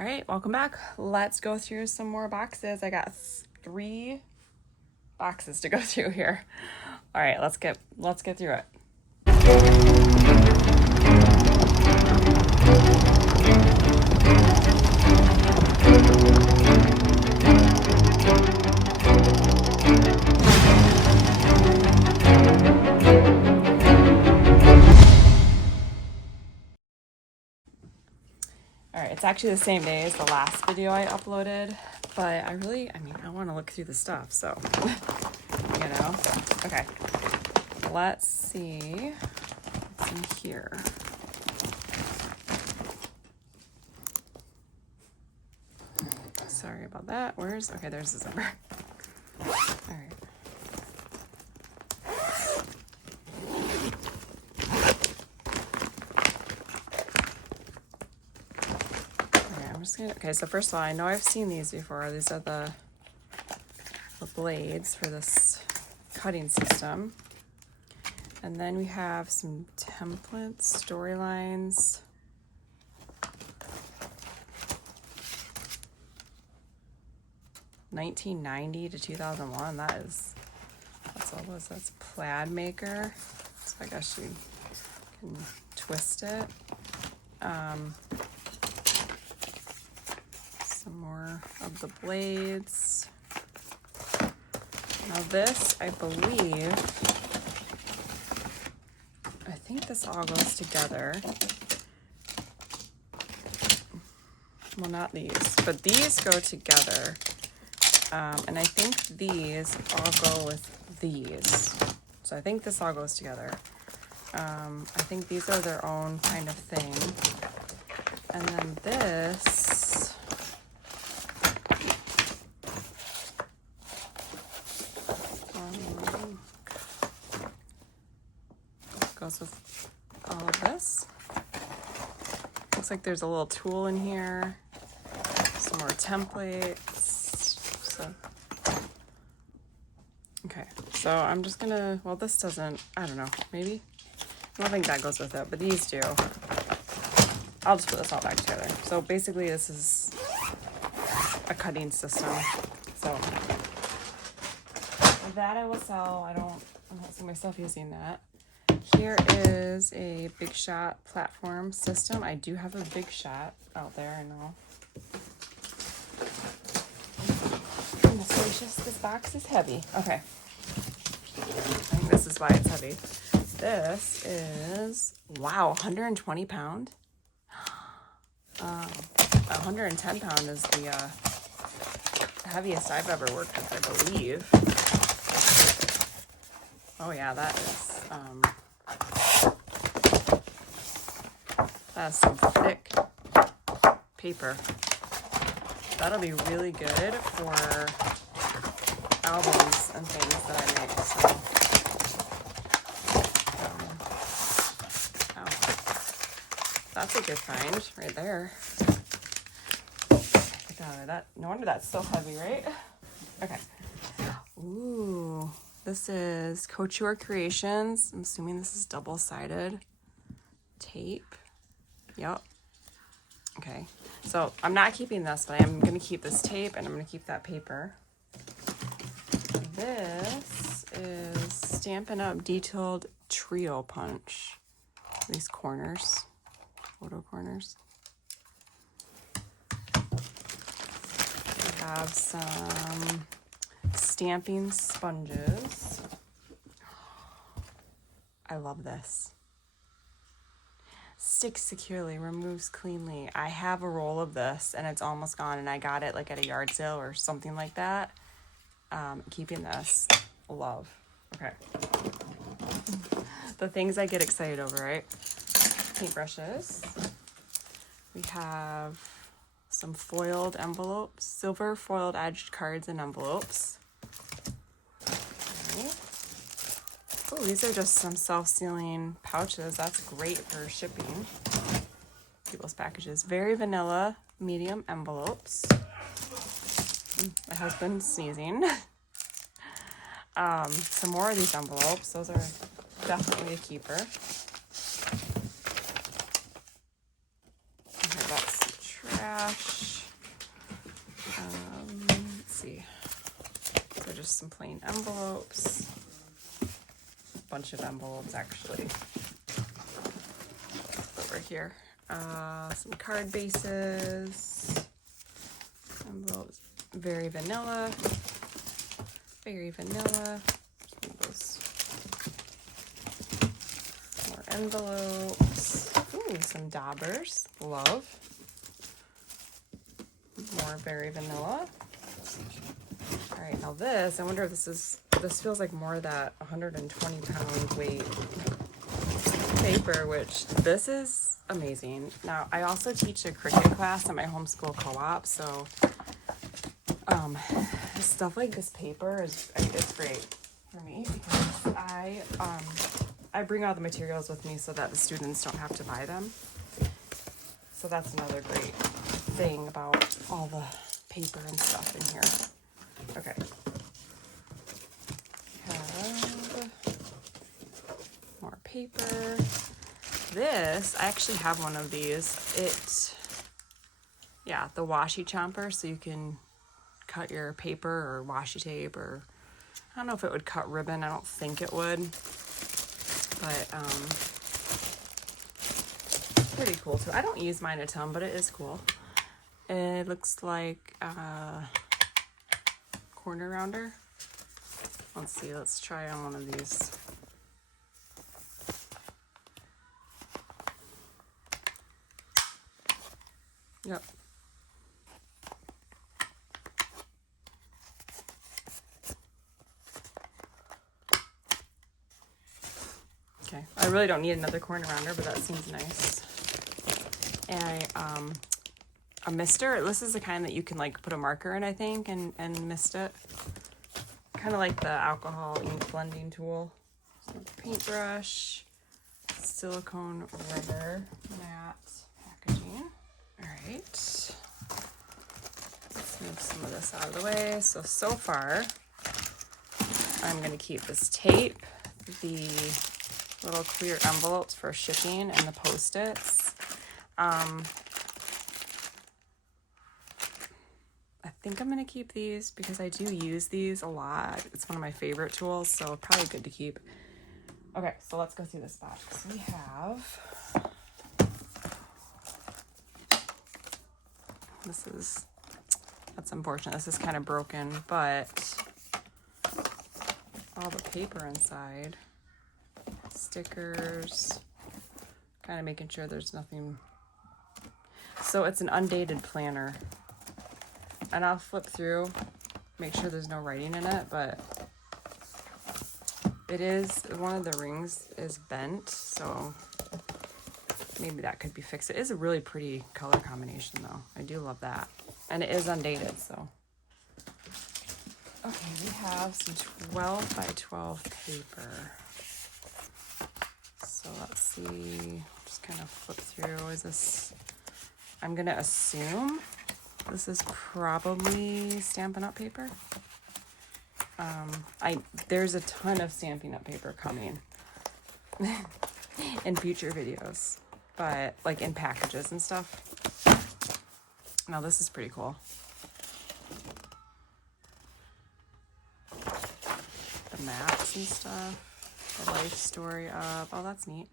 All right, welcome back. Let's go through some more boxes. I got 3 boxes to go through here. All right, let's get through it. All right, it's actually the same day as the last video I uploaded, but I want to look through the stuff, so, Okay, let's see what's in here. Sorry about that. Okay, there's the zipper. All right. Okay, so first of all, I know I've seen these before. These are the blades for this cutting system. And then we have some templates, storylines. $1990 to 2001. That's all those. That's Plaid Maker. So I guess you can twist it. Some more of the blades. Now this, I think this all goes together. Well, not these, but these go together. And I think these all go with these. So I think this all goes together. I think these are their own kind of thing. And then this goes with all of this. Looks like there's a little tool in here. Some more templates. Okay, so I'm just gonna, well, this doesn't, I don't know, maybe? I don't think that goes with it, but these do. I'll just put this all back together. So basically this is a cutting system. So that I will sell. I'm not seeing myself using that. Here is a Big Shot platform system. I do have a Big Shot out there, I know. Goodness gracious, this box is heavy. Okay. I think this is why it's heavy. This is, wow, 120 pound. 110 pound is the heaviest I've ever worked with, I believe. Oh yeah, that's some thick paper. That'll be really good for albums and things that I make. So, that's a good find right there. No wonder that's so heavy, right? Okay. Ooh, this is Couture Creations. I'm assuming this is double-sided tape. Yep. Okay. So I'm not keeping this, but I'm going to keep this tape and I'm going to keep that paper. This is Stampin' Up! Detailed Trio Punch. These corners, photo corners. We have some stamping sponges. I love this. Sticks securely, removes cleanly. I have a roll of this and it's almost gone, and I got it like at a yard sale or something like that. Keeping this. Love. Okay. The things I get excited over, right? Paintbrushes. We have some foiled envelopes, silver foiled edged cards and envelopes. Okay. Oh, these are just some self-sealing pouches. That's great for shipping people's packages. Very vanilla medium envelopes. My husband's sneezing. Some more of these envelopes. Those are definitely a keeper. Okay, that's trash. paintbrush. Let's see. So just some plain envelopes. A bunch of envelopes actually. Over here. Some card bases. Envelopes. Very vanilla. Very vanilla. Those. More envelopes. Ooh, some daubers. Love. More very vanilla. All right, now this, I wonder if this feels like more of that 120-pound weight paper, which this is amazing. Now, I also teach a Cricut class at my homeschool co-op, so stuff like this paper it's great for me because I bring all the materials with me so that the students don't have to buy them. So that's another great thing about all the paper and stuff in here. Okay. Have more paper. This, I actually have one of these. The washi chomper, so you can cut your paper or washi tape, or I don't know if it would cut ribbon. I don't think it would, but pretty cool too. I don't use mine a ton, but it is cool. It looks like a corner rounder. Let's see, let's try on one of these. Yep. Okay, I really don't need another corner rounder, but that seems nice. And a mister. This is the kind that you can like put a marker in, I think, and mist it. Kind of like the alcohol ink blending tool. So paintbrush, silicone rubber, matte packaging. All right. Let's move some of this out of the way. So far, I'm going to keep this tape, the little clear envelopes for shipping, and the Post-its. I think I'm going to keep these because I do use these a lot. It's one of my favorite tools, so probably good to keep. Okay, so let's go through this box. We have... That's unfortunate. This is kind of broken, but all the paper inside, stickers, kind of making sure there's nothing. So it's an undated planner, and I'll flip through, make sure there's no writing in it, but it is, one of the rings is bent, so maybe that could be fixed. It is a really pretty color combination though. I do love that. And it is undated, so. Okay, we have some 12 by 12 paper. So let's see, just kind of flip through. Is this, I'm gonna assume this is probably Stampin' Up! Paper. There's a ton of Stampin' Up! Paper coming in future videos, but like in packages and stuff. Now this is pretty cool. The maps and stuff, the life story of, oh, that's neat.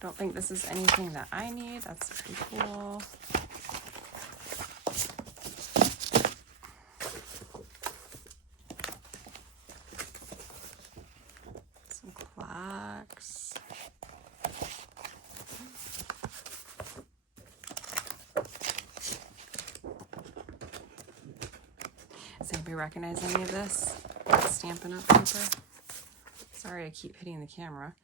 Don't think this is anything that I need. That's pretty cool. Some clocks. Does anybody recognize any of this? Stampin' Up! Paper. Sorry, I keep hitting the camera.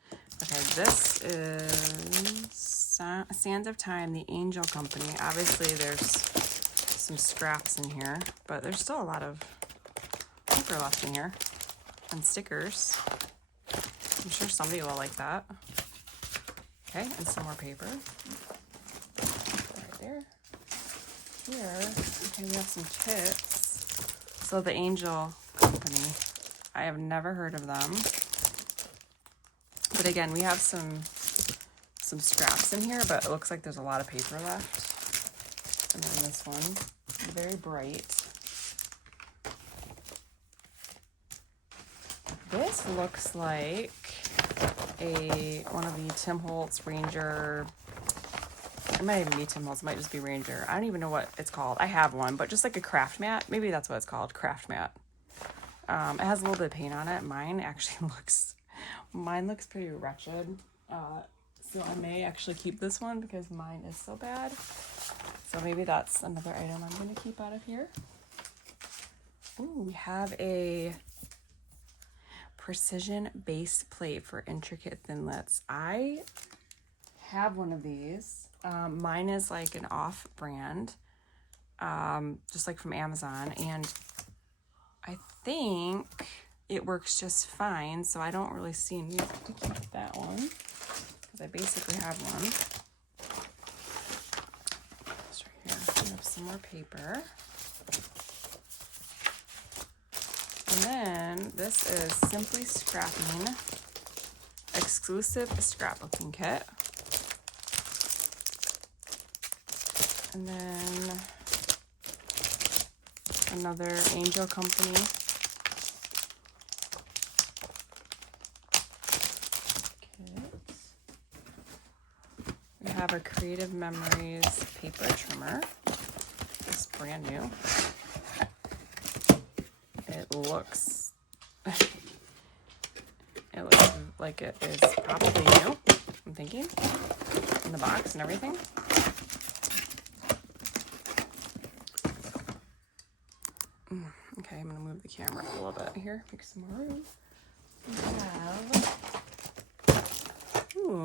Okay, this is Sands of Time, the Angel Company. Obviously, there's some scraps in here, but there's still a lot of paper left in here. And stickers. I'm sure somebody will like that. Okay, and some more paper. Right there. Here, okay, we have some kits. So the Angel Company, I have never heard of them. But again, we have some scraps in here, but it looks like there's a lot of paper left. And then this one, very bright. This looks like one of the Tim Holtz Ranger. It might even be Tim Holtz, it might just be Ranger. I don't even know what it's called. I have one, but just like a craft mat. Maybe that's what it's called, craft mat. It has a little bit of paint on it. Mine looks pretty wretched. So I may actually keep this one because mine is so bad. So maybe that's another item I'm going to keep out of here. Ooh, we have a precision base plate for intricate thinlits. I have one of these. Mine is like an off-brand, just like from Amazon, and I think it works just fine, so I don't really see a need to keep that one, because I basically have one. It's right here. We have some more paper. And then this is Simply Scrapping exclusive scrapbooking kit. And then another Angel Company kit. We have a Creative Memories paper trimmer. It's brand new. It looks like it is probably new, I'm thinking, in the box and everything. Okay, I'm gonna move the camera a little bit here, make some more room. We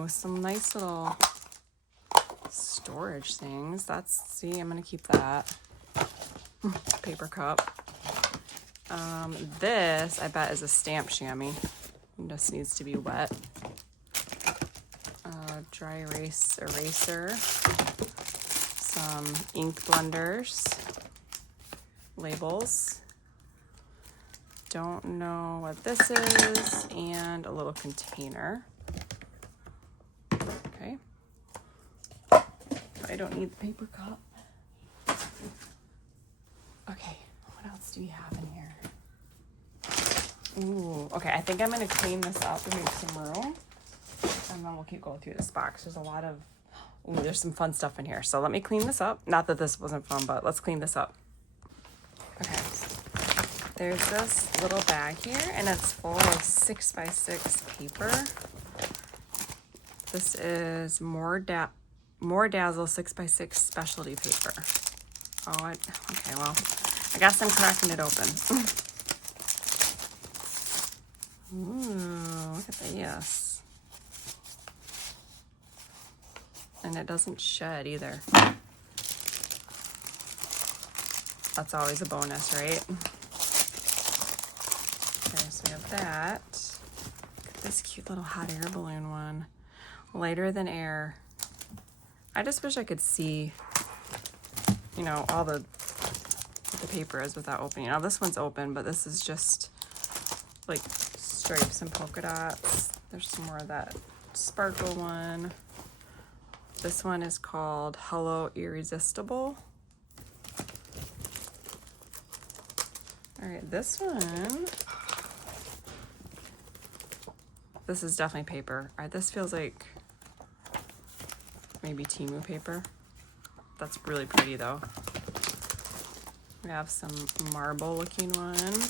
have some nice little storage things. I'm gonna keep that. Paper cup. This I bet is a stamp chamois. It just needs to be wet. Dry erase eraser. Some ink blenders. Labels. Don't know what this is, and a little container. Okay. I don't need the paper cup. Okay, what else do we have in here? Ooh, okay, I think I'm gonna clean this up and make some room, and then we'll keep going through this box. There's a lot of, there's some fun stuff in here. So let me clean this up. Not that this wasn't fun, but let's clean this up. Okay. There's this little bag here, and it's full of 6x6 paper. This is More Dazzle 6x6 specialty paper. Oh, okay, well, I guess I'm cracking it open. Ooh, look at this. And it doesn't shed either. That's always a bonus, right? Okay, so we have that. Look at this cute little hot air balloon one. Lighter than air. I just wish I could see, all what the paper is without opening. Now this one's open, but this is just like stripes and polka dots. There's some more of that sparkle one. This one is called Hello Irresistible. All right, this one. This is definitely paper. All right, this feels like maybe Temu paper. That's really pretty though. We have some marble looking one.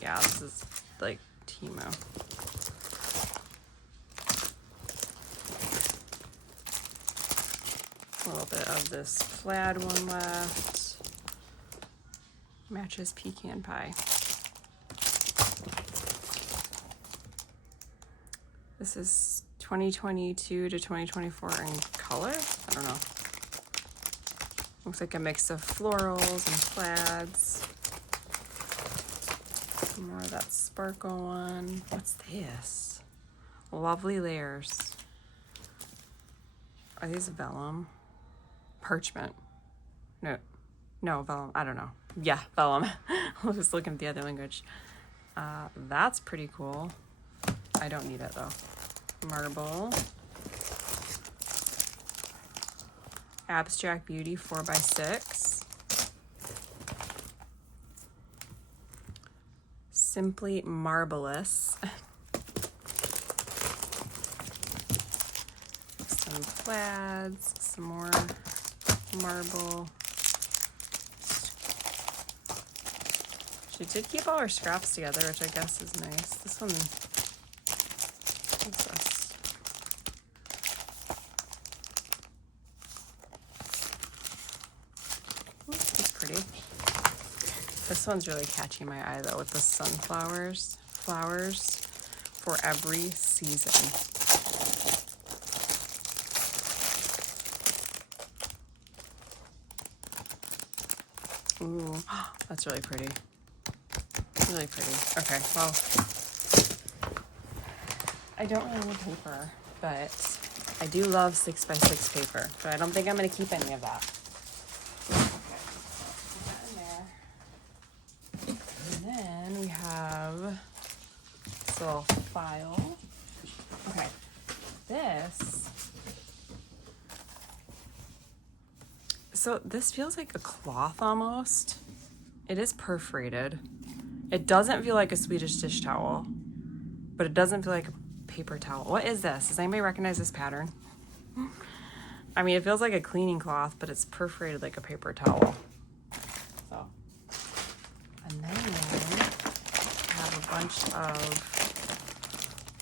Yeah, this is like Temu. A little bit of this plaid one left. Matches pecan pie. This is 2022 to 2024 in color. I don't know. Looks like a mix of florals and plaids. Some more of that sparkle one. What's this? Lovely layers. Are these vellum? Parchment. No, vellum. I don't know. Yeah, vellum. I was looking at the other language. That's pretty cool. I don't need it though. marble. Abstract Beauty 4x6. Simply Marvelous. Some plaids, some more marble. She did keep all her scraps together, which I guess is nice. This one, what's this? Ooh, it's pretty. This one's really catching my eye though, with the sunflowers, flowers for every season. Ooh, that's really pretty. Really pretty. Okay, well, I don't really need paper, but I do love 6x6 paper, but I don't think I'm going to keep any of that. Okay, put that in there. And then we have this little file. Okay, so this feels like a cloth almost. It is perforated. It doesn't feel like a Swedish dish towel, but it doesn't feel like a paper towel. What is this? Does anybody recognize this pattern? I mean, it feels like a cleaning cloth, but it's perforated like a paper towel. So, and then we have a bunch of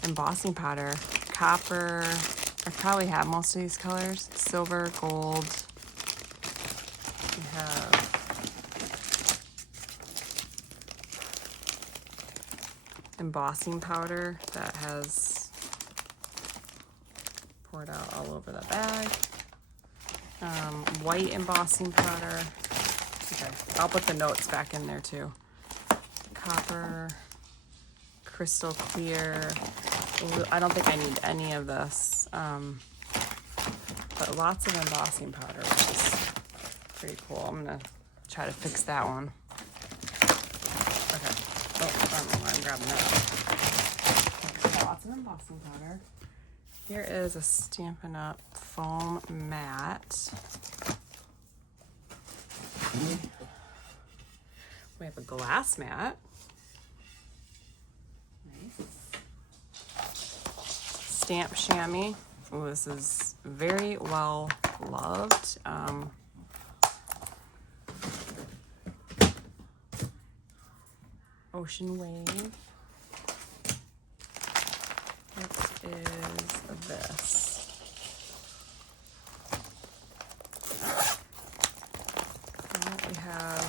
embossing powder. Copper, I probably have most of these colors. Silver, gold. We have embossing powder that has poured out all over the bag. White embossing powder. Okay, I'll put the notes back in there too. Copper, crystal clear. Ooh, I don't think I need any of this, but lots of embossing powder, which is pretty cool. I'm gonna try to fix that one. Okay. Oh, I don't know why I'm grabbing that. Okay, lots of embossing powder. Here is a Stampin' Up! Foam mat. We have a glass mat. Nice. Stamp chamois. Oh, this is very well loved. Ocean Wave. What is this? Well, we have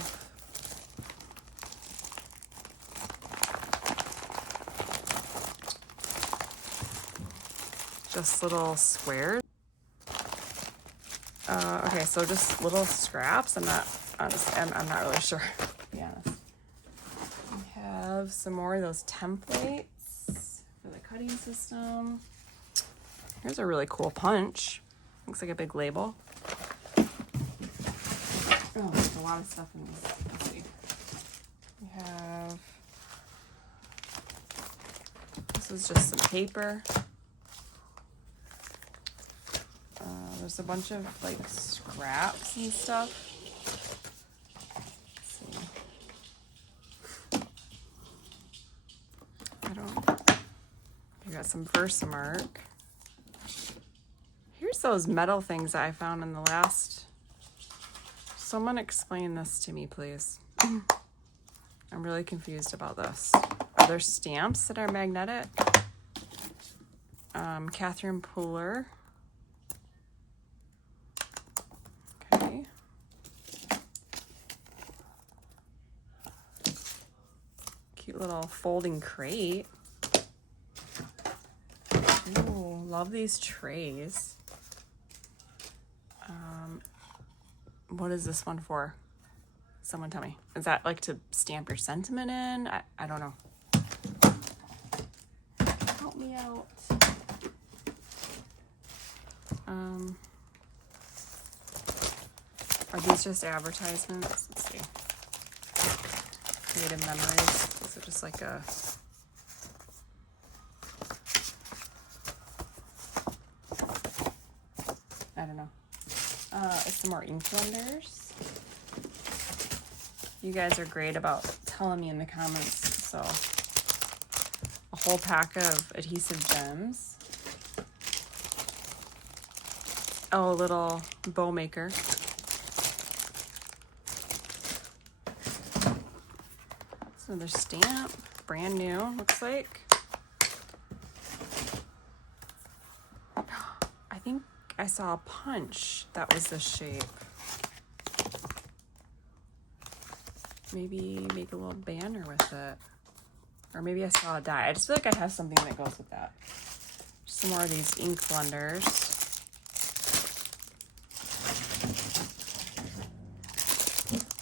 just little squares. Okay, so just little scraps. I'm not really sure, to be honest. We have some more of those templates for the cutting system. Here's a really cool punch. Looks like a big label. Oh, there's a lot of stuff in these. Let's see. We have, this is just some paper. There's a bunch of like scraps and stuff. Let's see. We got some Versamark. Here's those metal things that I found in the last. Someone explain this to me, please. I'm really confused about this. Are there stamps that are magnetic? Catherine Pooler. Okay. Cute little folding crate. Ooh, love these trays. What is this one for? Someone tell me. Is that like to stamp your sentiment in? I don't know. Help me out. Are these just advertisements? Let's see. Creative Memories. These are just like a I don't know. Some more ink blenders. You guys are great about telling me in the comments. So a whole pack of adhesive gems. Oh, a little bow maker. It's another stamp, brand new, looks like. I think I saw a punch that was this shape. Maybe make a little banner with it. Or maybe I saw a die. I just feel like I have something that goes with that. Some more of these ink blenders.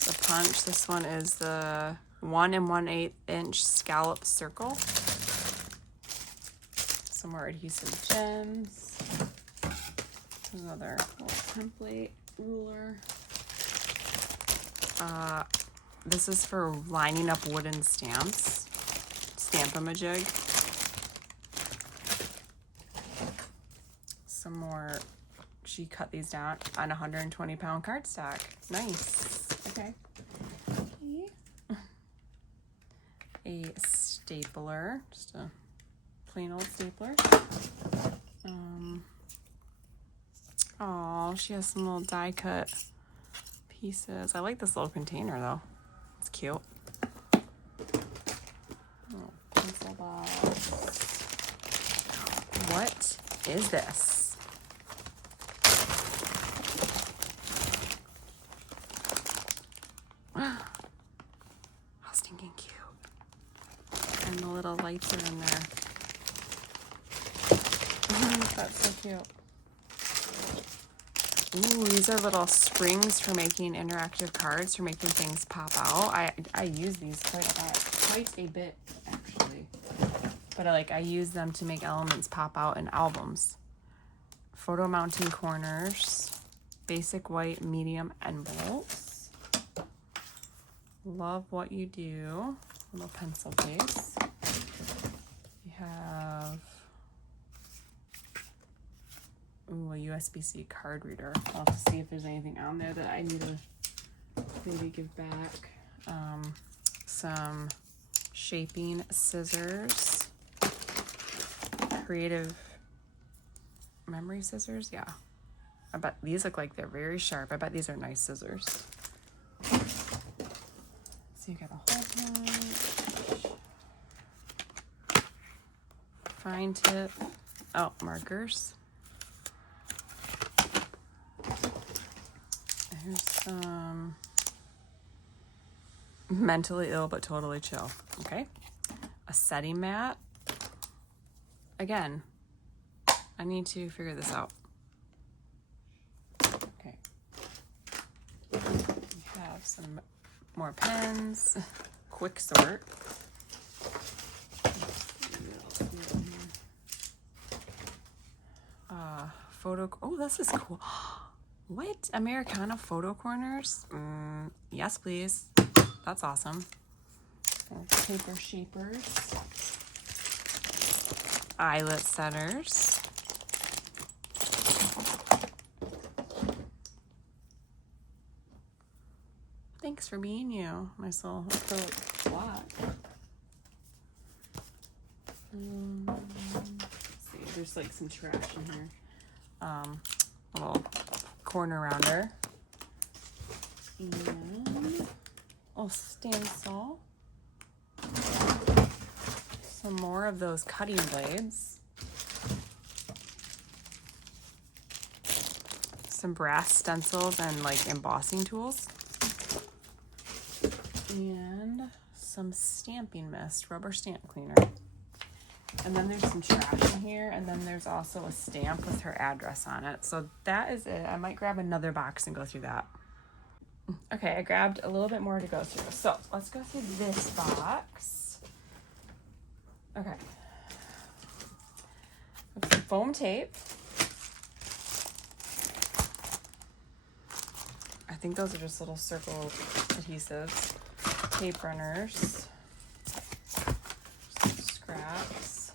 The punch, this one is the 1 1/8 inch scallop circle. Some more adhesive gems. Another little template ruler. This is for lining up wooden stamps. Stamp-a-majig. Some more. She cut these down on 120-pound cardstock. Nice. Okay. A stapler, just a plain old stapler. Oh, she has some little die cut pieces. I like this little container though. It's cute. Oh, pencil box. What is this? How stinking cute. And the little lights are in there. That's so cute. Ooh, these are little springs for making interactive cards, for making things pop out. I use these quite a bit actually. But I use them to make elements pop out in albums. Photo mounting corners, basic white, medium envelopes. Love what you do. Little pencil case. You have a USB-C card reader. I'll have to see if there's anything on there that I need to maybe give back. Some shaping scissors. Creative memory scissors, yeah. I bet these look like they're very sharp. I bet these are nice scissors. So you got a whole bunch. Fine tip. Oh, markers. Here's some mentally ill but totally chill. Okay. A setting mat. Again, I need to figure this out. Okay. We have some more pens. Quick sort. Photo. Oh, this is cool. What? Americana photo corners? Yes, please. That's awesome. Paper shapers. Eyelet setters. Thanks for being you. Nice little acrylic block. Let's see, there's like some trash in here. Little corner rounder. And a stencil. Some more of those cutting blades. Some brass stencils and like embossing tools. And some stamping mist, rubber stamp cleaner. And then there's some trash in here, and then there's also a stamp with her address on it. So that is it. I might grab another box and go through that. Okay, I grabbed a little bit more to go through. So let's go through this box. Okay. Some foam tape. I think those are just little circle adhesives. Tape runners. Some scraps.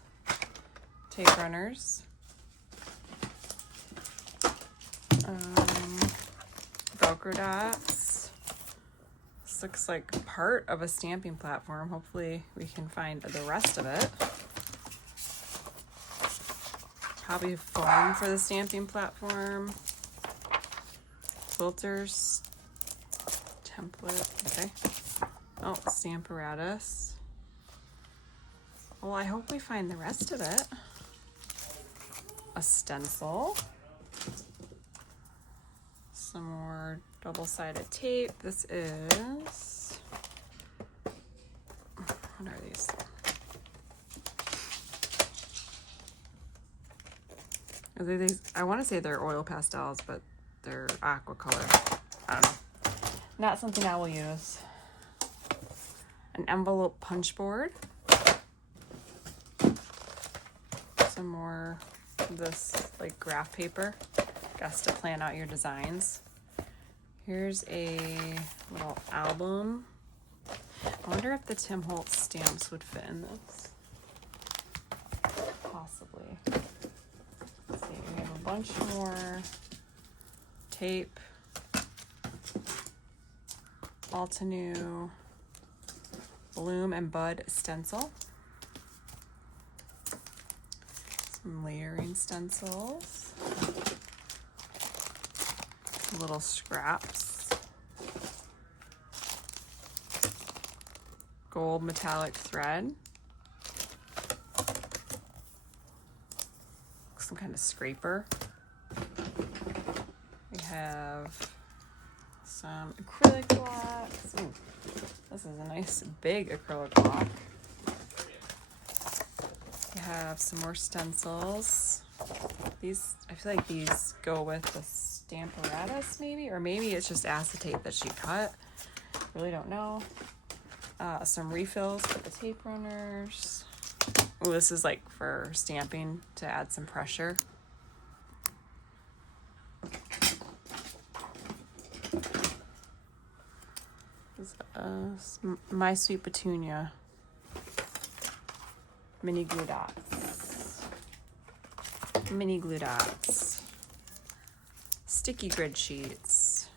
Tape runners. Velcro dots. This looks like part of a stamping platform. Hopefully we can find the rest of it. Probably foam for the stamping platform. Filters. Template. Okay. Oh, stamparatus. Well, I hope we find the rest of it. A stencil. Some more double-sided tape. This is, what are these? Are they these? I want to say they're oil pastels, but they're aqua color. I don't know. Not something I will use. An envelope punch board. Some more of this like graph paper. Guess to plan out your designs. Here's a little album. I wonder if the Tim Holtz stamps would fit in this. Possibly. Let's see, we have a bunch more tape. Altenew Bloom and Bud stencil. Some layering stencils. Little scraps. Gold metallic thread. Some kind of scraper. We have some acrylic blocks. Ooh, this is a nice big acrylic block. We have some more stencils. These, I feel like these go with the stamparatus maybe, or maybe it's just acetate that she cut. Really don't know. Some refills for the tape runners. Oh, this is like for stamping to add some pressure. This is My Sweet Petunia mini glue dots. Mini glue dots. Sticky grid sheets.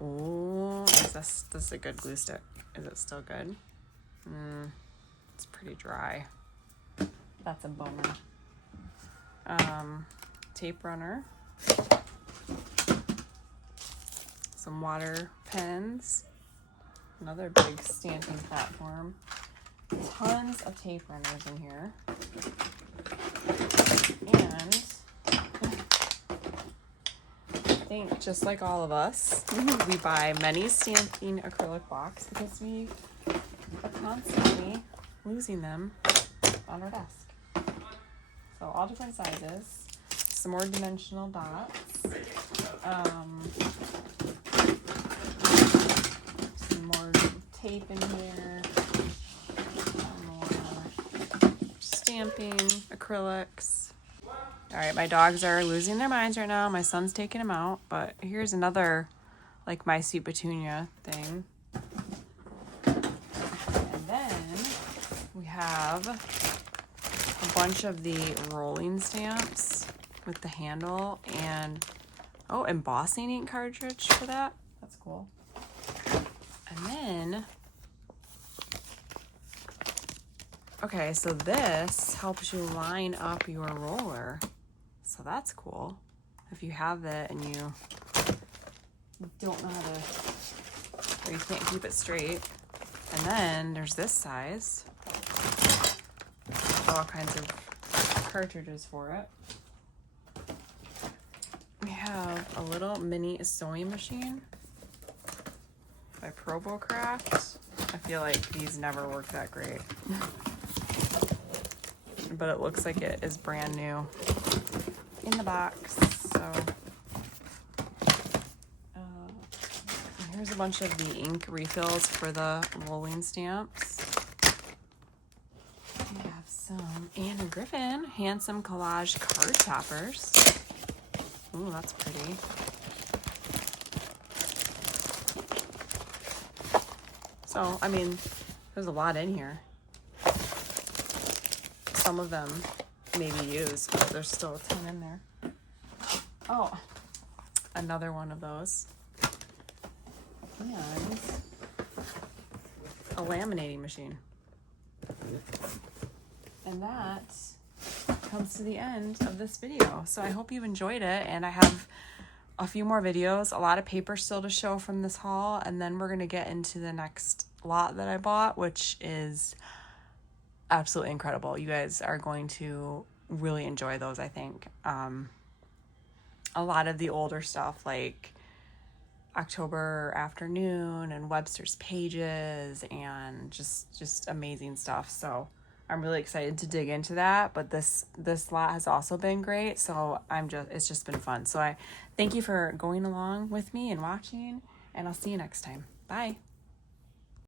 Oh, this is a good glue stick. Is it still good? It's pretty dry. That's a bummer. Tape runner. Some water pens. Another big stamping platform. Tons of tape runners in here. And I think just like all of us, we buy many stamping acrylic blocks because we are constantly losing them on our desk. So all different sizes. Some more dimensional dots. Some more tape in here. Some more stamping acrylics. All right, my dogs are losing their minds right now. My son's taking them out, but here's another like My Sweet Petunia thing. And then we have a bunch of the rolling stamps with the handle and, oh, embossing ink cartridge for that. That's cool. And then, okay, so this helps you line up your roller. So that's cool. If you have it and you don't know how to, or you can't keep it straight. And then there's this size. All kinds of cartridges for it. We have a little mini sewing machine by Craft. I feel like these never work that great. But it looks like it is brand new in the box. So here's a bunch of the ink refills for the rolling stamps. We have some Anna Griffin Handsome Collage card toppers. Ooh, that's pretty. So, I mean, there's a lot in here. Some of them may be used, but there's still a ton in there. Oh, another one of those. and a laminating machine. And that comes to the end of this video. So I hope you enjoyed it, and I have a few more videos, a lot of paper still to show from this haul, and then we're gonna get into the next lot that I bought, which is absolutely incredible. You guys are going to really enjoy those, I think. A lot of the older stuff like October Afternoon and Webster's Pages and just amazing stuff. So I'm really excited to dig into that, but this lot has also been great. So it's just been fun. So I thank you for going along with me and watching, and I'll see you next time. Bye.